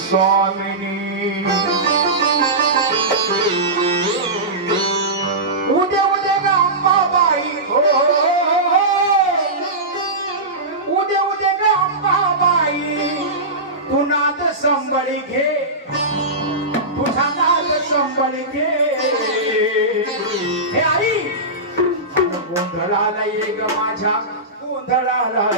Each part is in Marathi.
स्वामिनी उद्या उद्या ग अंबाबाई हो उद्या उद्या ग अंबाबाई पुन्हा संबळी घे पुन्हा संबळी घे हे आई गोंधळाला ये ग माझ्या गोंधळाला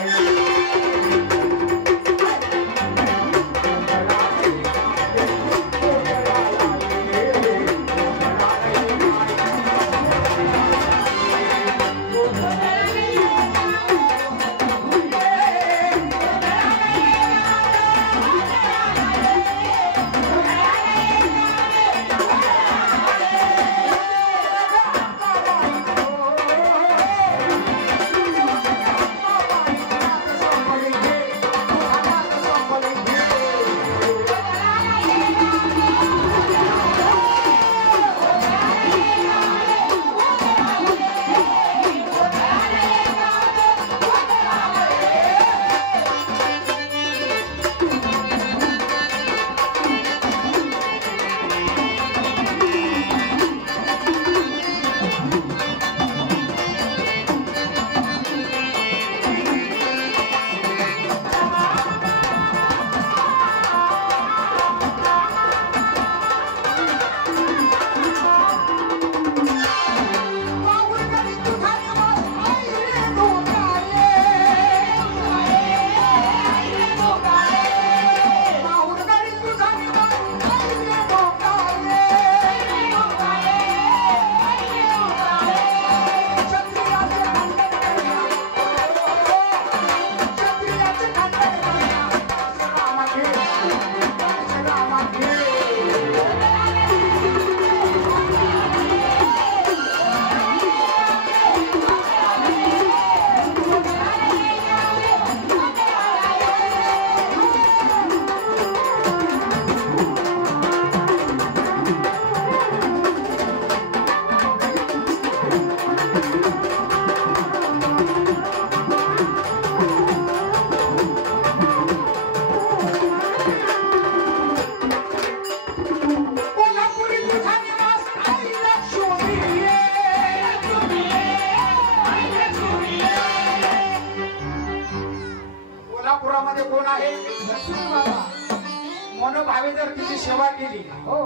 मनोभावे जर तिची सेवा केली हो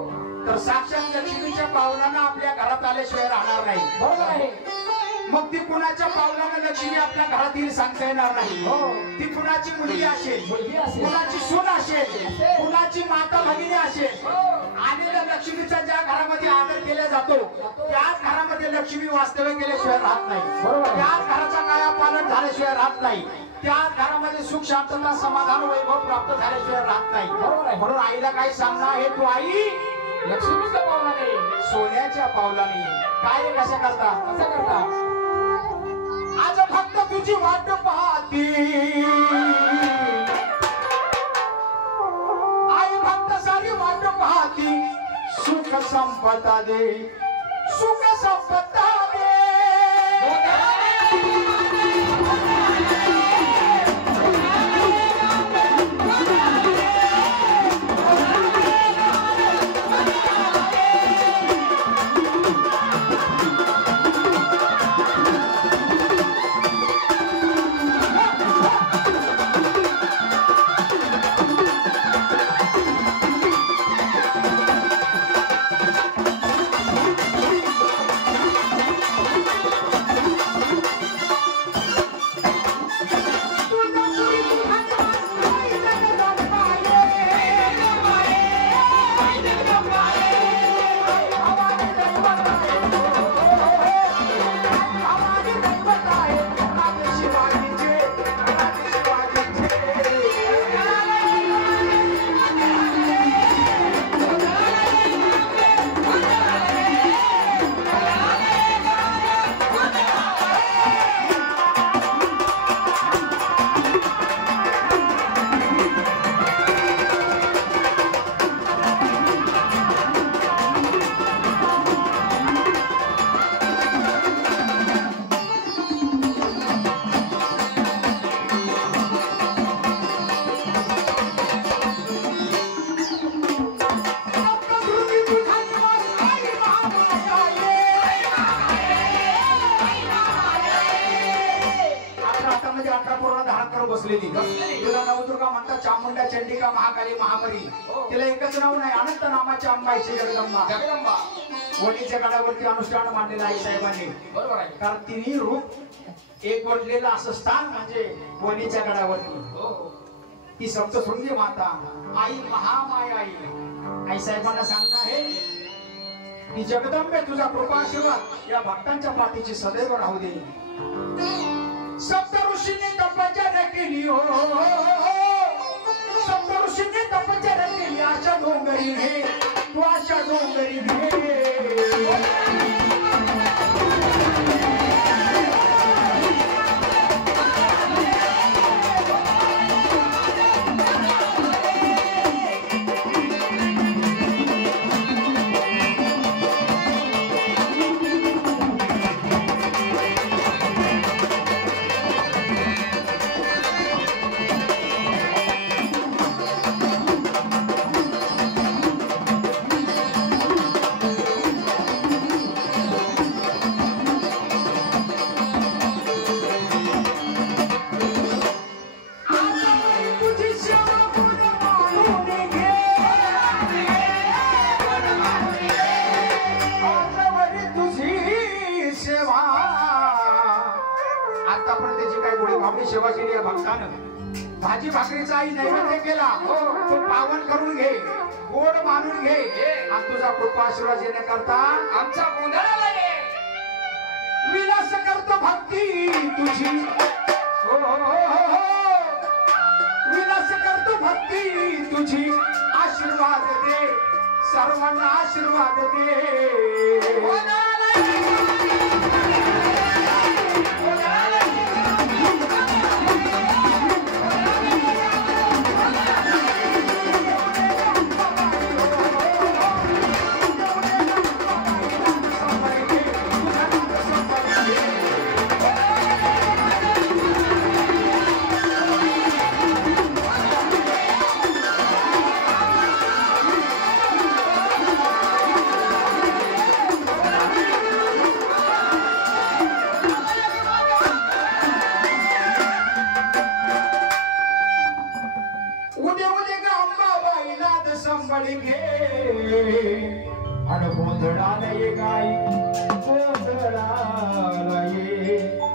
तर साक्षात लक्ष्मीच्या पावलानं आपल्या घरात आल्याशिवाय राहणार नाही बरोबर आहे मग ती कुणाच्या पावलानं लक्ष्मी आपल्या घरात येईल सांगता येणार नाही हो ती कुणाची मुलगी असेल कुणाची सून असेल कुणाची माता भगिनी असेल आलेल्या लक्ष्मीचा ज्या घरामध्ये आदर केला जातो त्याच घरामध्ये लक्ष्मी वास्तव्य केल्याशिवाय राहत नाही त्याच घराचा कायापालट झाल्याशिवाय राहत नाही त्याच घरामध्ये सुख शांतता समाधान वैभव प्राप्त झाल्याशिवाय राहत नाही म्हणून आईला काय सांगणार हे तू आई लक्ष्मीच्या पावलाने सोन्याच्या पावलाने काय कशा करता आज फक्त तुझी वाट पाहती आई भक्त सारी वाट पाहती सुख संपदा दे सुख संपदा दे बसलेली. तिला नवदुर्गा म्हणतात, चामुंडा, चंडिका, महाकाली, महामारी. तिला एकच नाव नाही, अनंत नामाची अंबाईची जगदंबा. वणीच्या गडावरती अनुष्ठान मांडलेलं आई साहेबांनी. बरोबर आहे, कारण तिन्ही रूप एक वडलेलं असं स्थान म्हणजे वणीच्या गडावरती. ती सप्तशृंगी माता आई महामाया आई साहेबांना सांगणं आहे की जगदंबे तुझा कृपाशीर्वाद या भक्तांच्या पाठीची सदैव राहू दे. सप्त ऋषींनी तपश्चर्या केली हो, सप्त ऋषींनी तपश्चर्या केली अशा डोंगरी घे, तू अशा डोंगरी घे. सेवा केली या भक्तानं. भाजी भाकरीचा आई नैवेद्य केला, तो पावन करून घे, गोड मानून घे आणि तुझा कृपा आशीर्वाद येण्याकरता आमचा गोंधळाला ये. विलास करतो भक्ती तुझी, हो विलास करतो भक्ती तुझी. आशीर्वाद दे सर्वांना, आशीर्वाद दे. गोंधळाला ये गाई, गोंधळाला ये.